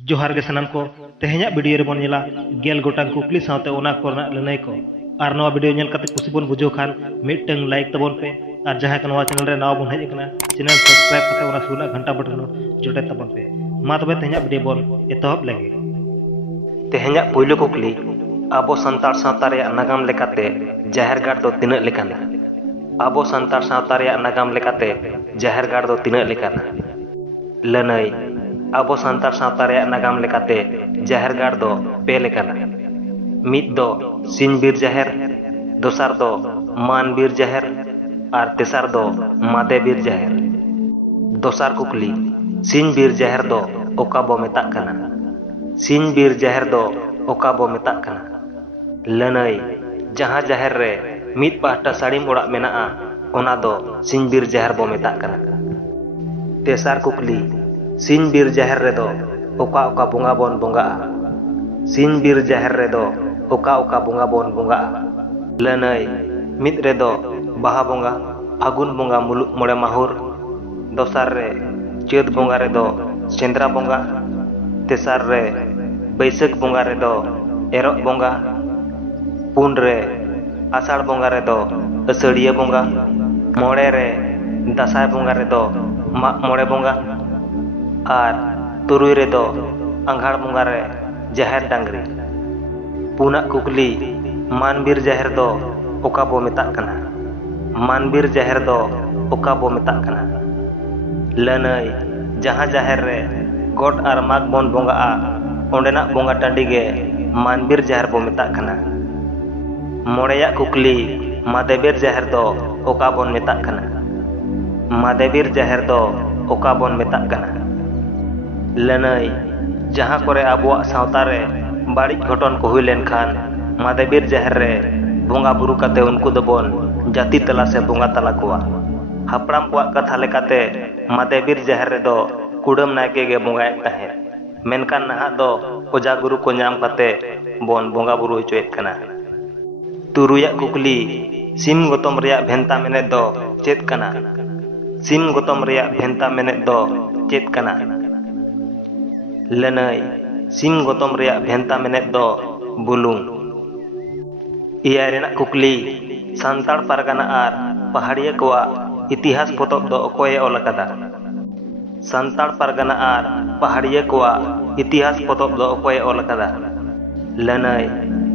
जोहार गे सनम को तेहेᱧᱟᱜ वीडियो रे बोन नेला गेल गोटांग कुकली सावते ओना कोरना लनई को आर नवा वीडियो नेल कते कुसी बोन बुझो खान मिटंग लाइक तबोन पे आर जहां का नवा चैनल रे नवा बोन हेज कना चैनल सब्सक्राइब कते ओना सुना घंटा बटन जोटे तबोन पे मा तबे तेहेᱧाᱜ वीडियो बोन एतहब लगे तेहेᱧाᱜ पुइलो कुकली आबो संतार सावता रे नागाम लेकाते जाहेर गाड़ दो तिनाक लेकाना आबो संतार सावता रे नागाम लेकाते जाहेर गाड़ दो तिनाक लेकाना लनई आबो संतार सावता रे नागाम लेकाते जाहेर गाड़ दो पे लेकाना मिद दो सिंह बीर जाहेर दोसार दो मान बीर जाहेर आर तेसार दो मादे बीर जाहेर दोसार कुकली सिंह बीर जाहेर दो ओका बो मेताक कना सिंह बीर जाहेर दो ओका बो मेताक कना लनई जहां जाहेर रे मिद पाहटा साड़ीम ओड़ा मेनाआ ओना दो सिंह बीर जाहेर बो मेताक कना तेसार कुकली सिंह बीर जाहेर रे दो ओका ओका बोंगा बोन बोंगा सिंह बीर जाहेर रे दो ओका ओका बोंगा बोन बोंगा लनई मिद रे दो बाहा बोंगा फागुन बोंगा मुलुक मोड़े माहुर दोसार रे चैत बोंगा रे दो सेंद्रा बोंगा तेसार रे बैसाख बोंगा रे दो एरक बोंगा पुन रे आषाढ़ बोंगा रे दो असड़िया बोंगा मोड़े रे दासाय बोंगा रे दो माग मोड़े बोंगा आर तुरुई रे दो अंगाड़ बोंगा रे जाहेर डांगरी पुना कुकली मानबीर जाहेर दो ओका बो मेताक कना मानबीर जाहेर दो ओका बो मेताक कना लनई जहां जाहेर रे गोट आर माग बोन बोंगा ओंडेना बोंगा टांडी गे मानबीर जाहेर बो मेताक कना मोड़ेया कुकली मादेबीर जाहेर दो ओका बोन मेताक कना मादेबीर जाहेर दो ओका बोन मेताक कना लनई जहां करे आबुआ सावता रे बाड़ी घटन को हुई लेन खान मादेबीर जाहेर रे बोंगा बुरु काते उनको दबोन जाति तला से बोंगा तला कोआ हापड़ाम को कथा लेकाते मादेबीर जाहेर रे दो कुडम नायके गे बोंगाए ताहे मेनकान नहा दो ओजा गुरु को नाम काते बोन बोंगा बुरु होचोएत कना तुरुया कुकली सिम गौतम रिया भेंता मेने दो चेत कना सिम गौतम रिया भेंता मेने दो चेत कना लनई सिम गौतम रिया भेंता मेने दो बुलुंग इया रेना कुकली सांताड़ पारगाना आर पहाड़िया कोआ इतिहास पोतब दो ओकोये ओलकदा सांताड़ पारगाना आर पहाड़िया कोआ इतिहास पोतब दो ओकोये ओलकदा लनई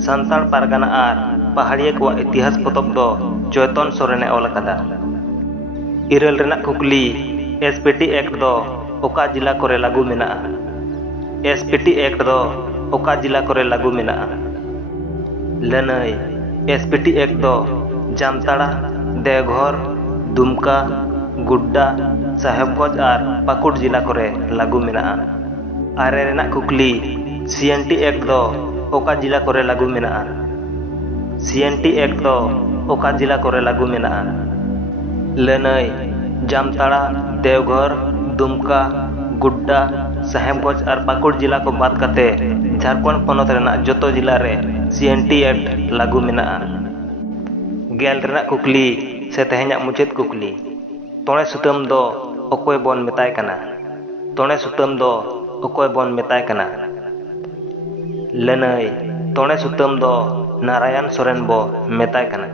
सांताड़ पारगाना आर पहाड़िया कोआ इतिहास पोतब दो चैतन सोरेने ओलकदा इरल रेना कुकली एसपीटी एक्ट दो ओका जिला कोरे लागू मेना एसपीटी एक्ट दो ओका जिला कोरे लागू मेना लनई एसपीटी एक्ट दो जामताड़ा देवघर दुमका गुड्डा साहेबगंज आर पाकुड़ जिला कोरे लागू मेना आरे रेना कुकली सीएनटी एक्ट दो ओका जिला कोरे लागू मेना सीएनटी एक्ट दो ओका जिला कोरे लागू मेना लनई जामताड़ा देवघर दुमका गुड्डा साहेबगंज और पाकुड़ जिला को बात करते झारखंड पनत रेना जोतो जिला रे सीएनटी एक्ट लागू मेना गेल रेना कुकली से तेहेᱧाᱜ मुचाद कुकली तोड़े सुतम दो ओकोय बोन मेताय कना तोड़े सुतम दो ओकोय बोन मेताय कना लनई तोड़े सुतम दो नारायण सोरेन बो मेताय कना।